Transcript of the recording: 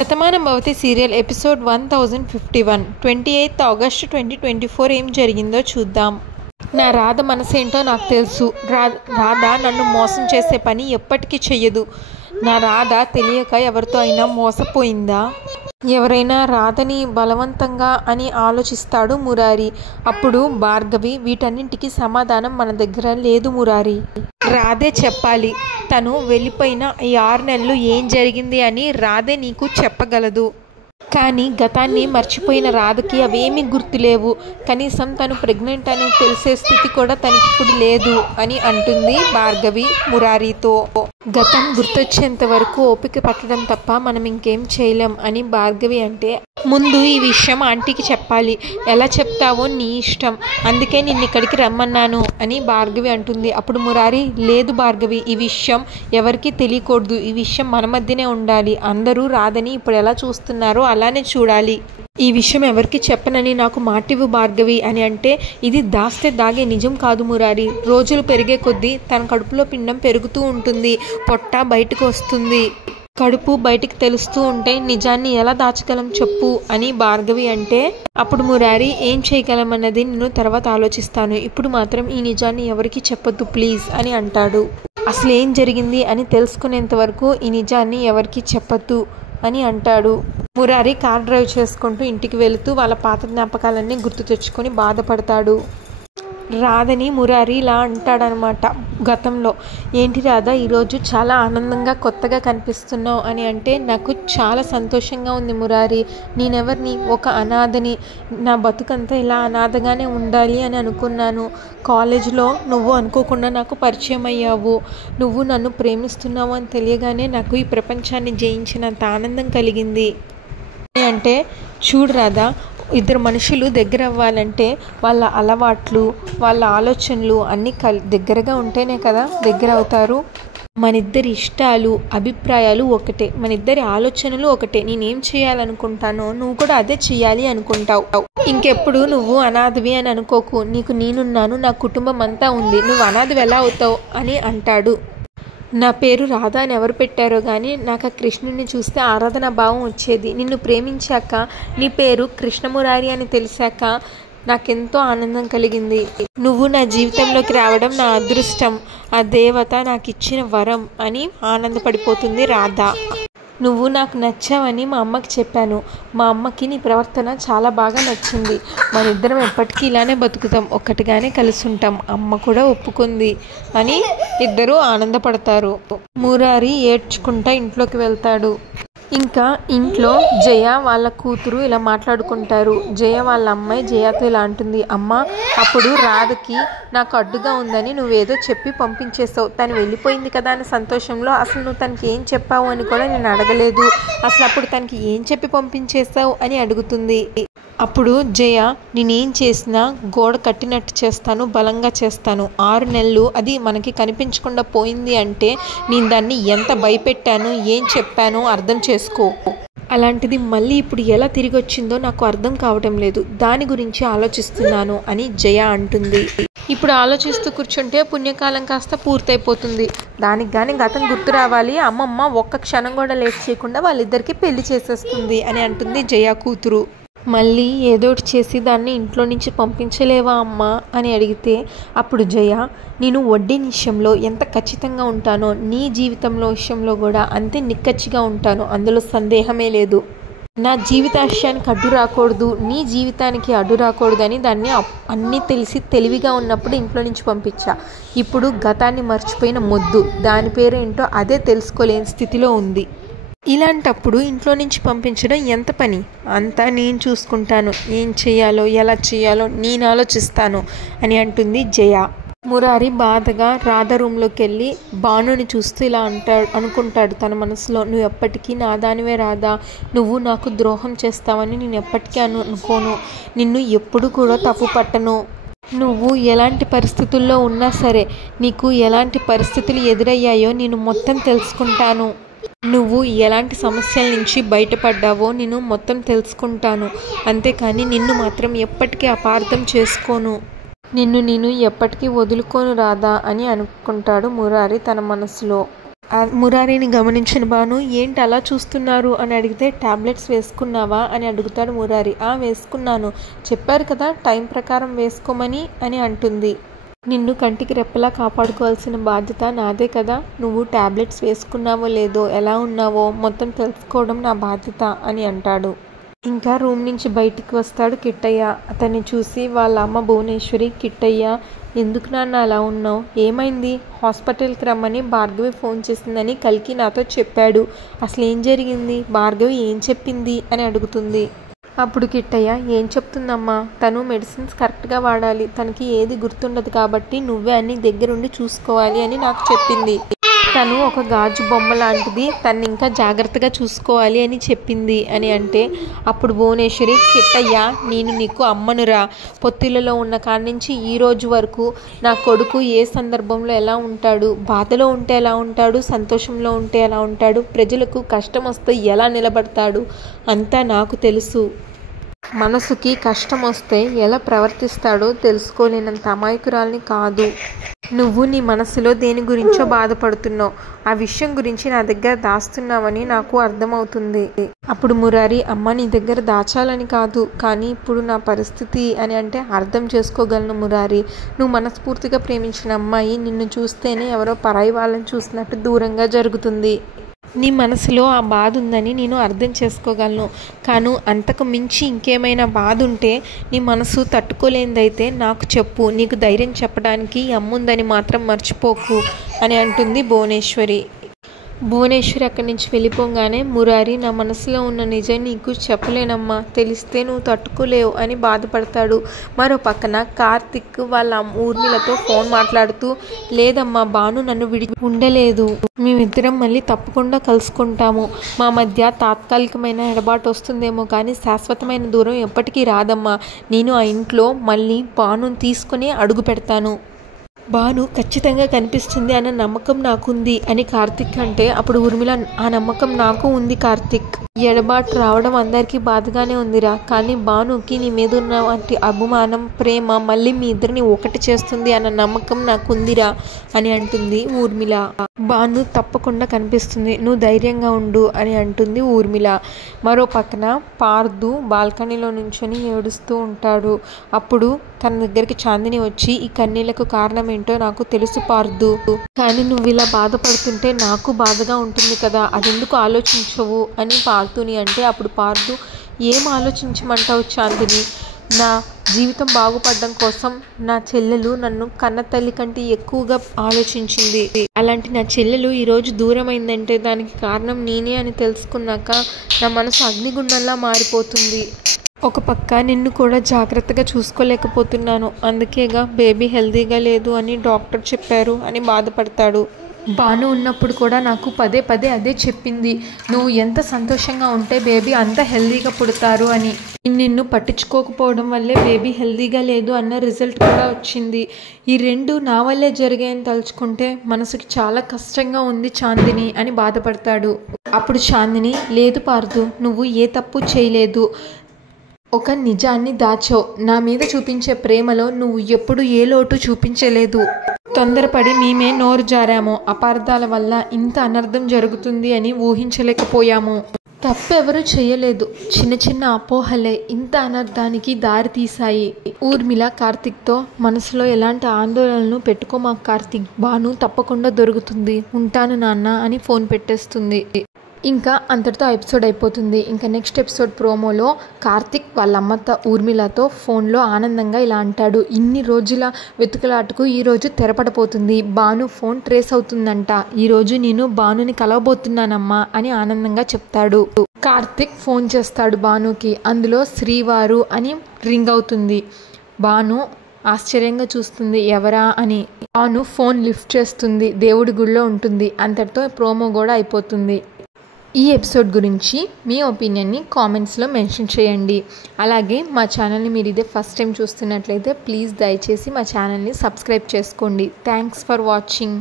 Shatamanam Bhavati serial episode 1051 28 August 2024 ఏం జరిగిందో చూద్దాం. నా రాధ మనసేంటో నాకు తెలుసు. రాధ నన్ను మోసం చేసే పని ఎప్పటికీ చెయ్యదు. నా రాధ తెలియక ఎవరితో అయినా మోసపోయిందా? ఎవరైనా రాధని బలవంతంగా అని ఆలోచిస్తాడు మురారి. అప్పుడు భార్గవి, వీటన్నింటికి సమాధానం మన దగ్గర లేదు మురారి, రాధే చెప్పాలి. తను వెళ్ళిపోయిన ఈ 6 నెలలు ఏం జరిగింది అని రాధే నీకు చెప్పగలదు. కానీ గతాన్ని మర్చిపోయిన రాధకి అవేమీ గుర్తులేవు. కనీసం తను ప్రెగ్నెంట్ అని తెలిసే స్థితి కూడా తనకిప్పుడు లేదు అని అంటుంది భార్గవి మురారితో. గతం గుర్తొచ్చేంత వరకు ఓపిక పట్టడం తప్ప మనం ఇంకేం చేయలేం అని భార్గవి అంటే, ముందు ఈ విషయం ఆంటీకి చెప్పాలి. ఎలా చెప్తావో నీ ఇష్టం, అందుకే నిన్ను ఇక్కడికి రమ్మన్నాను అని భార్గవి అంటుంది. అప్పుడు మురారి, లేదు భార్గవి, ఈ విషయం ఎవరికీ తెలియకూడదు. ఈ విషయం మన మధ్యనే ఉండాలి. అందరూ రాధని ఇప్పుడు ఎలా చూస్తున్నారో అలానే చూడాలి. ఈ విషయం ఎవరికి చెప్పనని నాకు మాటివ్వు భార్గవి అని అంటే, ఇది దాస్తే దాగే నిజం కాదు మురారి. రోజులు పెరిగే కొద్దీ తన కడుపులో పిండం పెరుగుతూ ఉంటుంది, పొట్ట బయటకు వస్తుంది. కడుపు బయటికి తెలుస్తూ ఉంటే నిజాన్ని ఎలా దాచగలం చెప్పు అని భార్గవి అంటే, అప్పుడు మురారి, ఏం చేయగలమన్నది నేను తర్వాత ఆలోచిస్తాను. ఇప్పుడు మాత్రం ఈ నిజాన్ని ఎవరికి చెప్పొద్దు ప్లీజ్ అని అంటాడు. అసలు ఏం జరిగింది అని తెలుసుకునేంత వరకు ఈ నిజాన్ని ఎవరికి చెప్పొద్దు అని అంటాడు. మురారి కార్ డ్రైవ్ చేసుకుంటూ ఇంటికి వెళుతూ వాళ్ళ పాత జ్ఞాపకాలన్నీ గుర్తు తెచ్చుకొని బాధపడతాడు. రాధని మురారి ఇలా అంటాడనమాట గతంలో, ఏంటి రాధ ఈరోజు చాలా ఆనందంగా కొత్తగా కనిపిస్తున్నావు అని అంటే, నాకు చాలా సంతోషంగా ఉంది మురారి. నేనెవరిని, ఒక అనాథని. నా బతుకంతా ఇలా అనాథగానే ఉండాలి అని అనుకున్నాను. కాలేజీలో నువ్వు అనుకోకుండా నాకు పరిచయం అయ్యావు. నువ్వు నన్ను ప్రేమిస్తున్నావు అని తెలియగానే నాకు ఈ ప్రపంచాన్ని జయించినంత ఆనందం కలిగింది అంటే, చూడు రాధా, ఇద్దరు మనుషులు దగ్గర అవ్వాలంటే వాళ్ళ అలవాట్లు, వాళ్ళ ఆలోచనలు అన్నీ దగ్గరగా ఉంటేనే కదా దగ్గర అవుతారు. మనిద్దరి ఇష్టాలు, అభిప్రాయాలు ఒకటే, మనిద్దరి ఆలోచనలు ఒకటే. నేనేం చేయాలనుకుంటానో నువ్వు కూడా అదే చేయాలి అనుకుంటావు. ఇంకెప్పుడు నువ్వు అనాథవి అని అనుకోకు. నీకు నేనున్నాను, నా కుటుంబం అంతా ఉంది. నువ్వు అనాథవి ఎలా అవుతావు అని అంటాడు. నా పేరు రాధ అని ఎవరు పెట్టారో కానీ నాకు ఆ కృష్ణుడిని చూస్తే ఆరాధన భావం వచ్చేది. నిన్ను ప్రేమించాక నీ పేరు కృష్ణమురారి అని తెలిసాక నాకెంతో ఆనందం కలిగింది. నువ్వు నా జీవితంలోకి రావడం నా అదృష్టం, ఆ దేవత నాకు ఇచ్చిన వరం అని ఆనందపడిపోతుంది రాధ. నువ్వు నాకు నచ్చావని మా అమ్మకి చెప్పాను. మా అమ్మకి నీ ప్రవర్తన చాలా బాగా నచ్చింది. మన ఇద్దరం ఎప్పటికీ ఇలానే బతుకుతాం, ఒక్కటిగానే కలిసి ఉంటాం. అమ్మ కూడా ఒప్పుకుంది అని ఇద్దరూ ఆనందపడతారు. మురారి ఏడ్చుకుంటా ఇంట్లోకి వెళ్తాడు. ఇంకా ఇంట్లో జయ వాళ్ళ కూతురు ఇలా మాట్లాడుకుంటారు. జయ వాళ్ళ అమ్మాయి జయతో ఇలా అంటుంది, అమ్మ అప్పుడు రాధకి నాకు అడ్డుగా ఉందని నువ్వేదో చెప్పి పంపించేసావు. తను వెళ్ళిపోయింది కదా అని సంతోషంలో అసలు నువ్వు తనకి ఏం చెప్పావు అని కూడా నేను అడగలేదు. అసలు అప్పుడు తనకి ఏం చెప్పి పంపించేసావు అని అడుగుతుంది. అప్పుడు జయ, నేనేం చేసినా గోడ కట్టినట్టు చేస్తాను, బలంగా చేస్తాను. 6 నెలలు అది మనకి కనిపించకుండా పోయింది అంటే నేను దాన్ని ఎంత భయపెట్టాను, ఏం చెప్పానో అర్థం చేసుకో. అలాంటిది మళ్ళీ ఇప్పుడు ఎలా తిరిగి వచ్చిందో నాకు అర్థం కావటం లేదు. దాని గురించి ఆలోచిస్తున్నాను అని జయ అంటుంది. ఇప్పుడు ఆలోచిస్తూ కూర్చుంటే పుణ్యకాలం కాస్త పూర్తయిపోతుంది. దానికి కానీ గతం గుర్తు రావాలి. అమ్మమ్మ ఒక్క క్షణం కూడా లేట్ చేయకుండా వాళ్ళిద్దరికీ పెళ్లి చేసేస్తుంది అని అంటుంది జయ కూతురు. మళ్ళీ ఏదోటి చేసి దాన్ని ఇంట్లో నుంచి పంపించలేవా అమ్మా అని అడిగితే అప్పుడు జయ, నేను వడ్డీ విషయంలో ఎంత ఖచ్చితంగా ఉంటానో నీ జీవితంలో విషయంలో కూడా అంతే నిక్కచ్చిగా ఉంటాను, అందులో సందేహమే లేదు. నా జీవితాశయానికి అడ్డు రాకూడదు, నీ జీవితానికి అడ్డు రాకూడదు అని దాన్ని అన్నీ తెలిసి తెలివిగా ఉన్నప్పుడు ఇంట్లో నుంచి పంపించా. ఇప్పుడు గతాన్ని మర్చిపోయిన మొద్దు, దాని పేరేంటో అదే తెలుసుకోలేని స్థితిలో ఉంది. ఇలాంటప్పుడు ఇంట్లో నుంచి పంపించడం ఎంత పని? అంతా నేను చూసుకుంటాను. ఏం చేయాలో ఎలా చేయాలో నేను ఆలోచిస్తాను అని అంటుంది జయ. మురారి బాధగా రాధ రూమ్లోకి వెళ్ళి భానుని చూస్తూ ఇలా అనుకుంటాడు తన మనసులో, నువ్వు ఎప్పటికీ నా దానివే రాధా, నువ్వు నాకు ద్రోహం చేస్తావని నేను ఎప్పటికీ అనుకోను. నిన్ను ఎప్పుడు కూడా తప్పు పట్టను. నువ్వు ఎలాంటి పరిస్థితుల్లో ఉన్నా సరే, నీకు ఎలాంటి పరిస్థితులు ఎదురయ్యాయో నేను మొత్తం తెలుసుకుంటాను. నువ్వు ఎలాంటి సమస్యల నుంచి బయటపడ్డావో నేను మొత్తం తెలుసుకుంటాను. అంతేకాని నిన్ను మాత్రం ఎప్పటికీ అపార్థం చేసుకోను. నిన్ను నేను ఎప్పటికీ వదులుకోను రాధా అని అనుకుంటాడు మురారి తన మనసులో. మురారిని గమనించిన భాను ఏంటి అలా చూస్తున్నారు అని అడిగితే టాబ్లెట్స్ వేసుకున్నావా అని అడుగుతాడు మురారి. వేసుకున్నాను, చెప్పారు కదా టైం ప్రకారం వేసుకోమని అని అంటుంది. నిన్ను కంటికి రెప్పలా కాపాడుకోవాల్సిన బాధ్యత నాదే కదా, నువ్వు టాబ్లెట్స్ వేసుకున్నావో లేదో ఎలా ఉన్నావో మొత్తం తెలుసుకోవడం నా బాధ్యత అని అంటాడు. ఇంకా రూమ్ నుంచి బయటికి వస్తాడు కిట్టయ్య. అతన్ని చూసి వాళ్ళ అమ్మ భువనేశ్వరి, కిట్టయ్య ఎందుకు నాన్న అలా ఉన్నావు, ఏమైంది, హాస్పిటల్కి రమ్మని భార్గవి ఫోన్ చేసిందని కల్కి నాతో చెప్పాడు, అసలు ఏం జరిగింది, భార్గవి ఏం చెప్పింది అని అడుగుతుంది. అప్పుడు కిట్టయ్య ఏం చెప్తుందమ్మా, తను మెడిసిన్స్ కరెక్ట్గా వాడాలి, తనకి ఏది గుర్తుండదు కాబట్టి నువ్వే అన్ని దగ్గరుండి చూసుకోవాలి అని నాకు చెప్పింది. తను ఒక గాజు బొమ్మ లాంటిది, తను ఇంకా జాగ్రత్తగా చూసుకోవాలి అని చెప్పింది అని అంటే అప్పుడు భువనేశ్వరి, కిట్టయ్య నేను నీకు అమ్మనురా, పొత్తిళ్ళలో ఉన్న కాడి నుంచి ఈ రోజు వరకు నా కొడుకు ఏ సందర్భంలో ఎలా ఉంటాడు, బాధలో ఉంటే ఎలా ఉంటాడు, సంతోషంలో ఉంటే ఎలా ఉంటాడు, ప్రజలకు కష్టం వస్తే ఎలా నిలబడతాడు అంతా నాకు తెలుసు. మనసుకి కష్టం వస్తే ఎలా ప్రవర్తిస్తాడో తెలుసుకోలేనంత అమాయకురాల్ని కాదు. నువ్వు నీ మనసులో దేని గురించో బాధపడుతున్నావు, ఆ విషయం గురించి నా దగ్గర దాస్తున్నావని నాకు అర్థమవుతుంది. అప్పుడు మురారి, అమ్మ నీ దగ్గర దాచాలని కాదు, కానీ ఇప్పుడు నా పరిస్థితి అని అంటే అర్థం చేసుకోగలను మురారి. నువ్వు మనస్ఫూర్తిగా ప్రేమించిన అమ్మాయి నిన్ను చూస్తేనే ఎవరో పరాయి వాళ్ళని చూసినట్టు దూరంగా జరుగుతుంది. నీ మనసులో ఆ బాధ ఉందని నేను అర్థం చేసుకోగలను, కానీ అంతకు మించి ఇంకేమైనా బాధ ఉంటే నీ మనసు తట్టుకోలేనిదైతే నాకు చెప్పు, నీకు ధైర్యం చెప్పడానికి అమ్ముందని మాత్రం మర్చిపోకు అని అంటుంది భువనేశ్వరి. భువనేశ్వరి అక్కడి నుంచి వెళ్ళిపోగానే మురారి, నా మనసులో ఉన్న నిజం నీకు చెప్పలేనమ్మా, తెలిస్తే నువ్వు తట్టుకోలేవు అని బాధపడతాడు. మరో పక్కన కార్తిక్ వాళ్ళ ఊర్మిళతో ఫోన్ మాట్లాడుతూ, లేదమ్మా భాను నన్ను ఉండలేదు, మేమిద్దరం మళ్ళీ తప్పకుండా కలుసుకుంటాము, మా మధ్య తాత్కాలికమైన ఎడబాటు వస్తుందేమో కానీ శాశ్వతమైన దూరం ఎప్పటికీ రాదమ్మా, నేను ఆ ఇంట్లో మళ్ళీ భానుని తీసుకుని అడుగు పెడతాను, భాను ఖచ్చితంగా కనిపిస్తుంది అన్న నమ్మకం నాకుంది అని కార్తిక్ అంటే అప్పుడు ఊర్మిళ, ఆ నమ్మకం నాకు ఉంది కార్తిక్, ఎడబాటు రావడం అందరికీ బాధగానే ఉందిరా, కానీ భానుకి నీ మీద ఉన్న వంటి అభిమానం ప్రేమ మళ్ళీ మీ ఇద్దరిని ఒకటి చేస్తుంది అన్న నమ్మకం నాకుందిరా అని అంటుంది ఊర్మిళ. భాను తప్పకుండా కనిపిస్తుంది, నువ్వు ధైర్యంగా ఉండు అని అంటుంది ఊర్మిళ. మరో పక్కన పార్దు బాల్కనీలో నుంచొని ఏడుస్తూ ఉంటాడు. అప్పుడు తన దగ్గరికి చాందిని వచ్చి, ఈ కన్నీళ్లకు కారణం ఏంటో నాకు తెలుసు పార్దు, కానీ నువ్వు ఇలా బాధపడుతుంటే నాకు బాధగా ఉంటుంది కదా, అదెందుకు ఆలోచించవు అని పార్దుని అంటే అప్పుడు పార్దు, ఏం ఆలోచించమంటావు చాందిని, నా జీవితం బాగుపడడం కోసం నా చెల్లెలు నన్ను కన్న తల్లి కంటే ఎక్కువగా ఆలోచించింది, అలాంటి నా చెల్లెలు ఈరోజు దూరమైందంటే దానికి కారణం నేనే అని తెలుసుకున్నాక నా మనసు అగ్నిగుండంలా మారిపోతుంది, ఒక పక్క నిన్ను కూడా జాగ్రత్తగా చూసుకోలేకపోతున్నాను, అందుకేగా బేబీ హెల్తీగా లేదు అని డాక్టర్ చెప్పారు అని బాధపడతాడు. భాను ఉన్నప్పుడు కూడా నాకు పదే పదే అదే చెప్పింది, నువ్వు ఎంత సంతోషంగా ఉంటే బేబీ అంత హెల్తీగా పుడతారు అని, నిన్ను పట్టించుకోకపోవడం వల్లే బేబీ హెల్తీగా లేదు అన్న రిజల్ట్ కూడా వచ్చింది, ఈ రెండు నా వల్లే జరిగాయని తలుచుకుంటే మనసుకి చాలా కష్టంగా ఉంది చాందిని అని బాధపడతాడు. అప్పుడు చాందిని, లేదు పార్దు, నువ్వు ఏ తప్పు చేయలేదు, ఒక నిజాన్ని దాచావు, నా మీద చూపించే ప్రేమలో నువ్వు ఎప్పుడు ఏ లోటు చూపించలేదు, తొందరపడి మేమే నోరు జారాము, అపార్థాల వల్ల ఇంత అనర్థం జరుగుతుంది అని ఊహించలేకపోయాము, తప్పెవరూ చేయలేదు, చిన్న చిన్న అపోహలే ఇంత అనర్థానికి దారి తీశాయి. ఊర్మిళ కార్తిక్తో, మనసులో ఎలాంటి ఆందోళనలు పెట్టుకోమా కార్తిక్, భాను తప్పకుండా దొరుకుతుంది, ఉంటాను నాన్న అని ఫోన్ పెట్టేస్తుంది. ఇంకా అంతటితో ఎపిసోడ్ అయిపోతుంది. ఇంకా నెక్స్ట్ ఎపిసోడ్ ప్రోమోలో కార్తిక్ వాళ్ళ అమ్మతో ఊర్మిళతో ఫోన్లో ఆనందంగా ఇలా అంటాడు, ఇన్ని రోజుల వెతుకులాటకు ఈరోజు తెరపడపోతుంది, భాను ఫోన్ ట్రేస్ అవుతుందంట, ఈరోజు నేను భానుని కలవబోతున్నానమ్మా అని ఆనందంగా చెప్తాడు. కార్తిక్ ఫోన్ చేస్తాడు భానుకి, అందులో శ్రీవారు అని రింగ్ అవుతుంది. భాను ఆశ్చర్యంగా చూస్తుంది ఎవరా అని. భాను ఫోన్ లిఫ్ట్ చేస్తుంది, దేవుడి గుడిలో ఉంటుంది. అంతటితో ప్రోమో కూడా అయిపోతుంది. ఈ ఎపిసోడ్ గురించి మీ ఒపీనియన్ని కామెంట్స్లో మెన్షన్ చేయండి. అలాగే మా ఛానల్ని మీరు ఇదే ఫస్ట్ టైం చూస్తున్నట్లయితే ప్లీజ్ దయచేసి మా ఛానల్ని సబ్స్క్రైబ్ చేసుకోండి. Thanks for watching.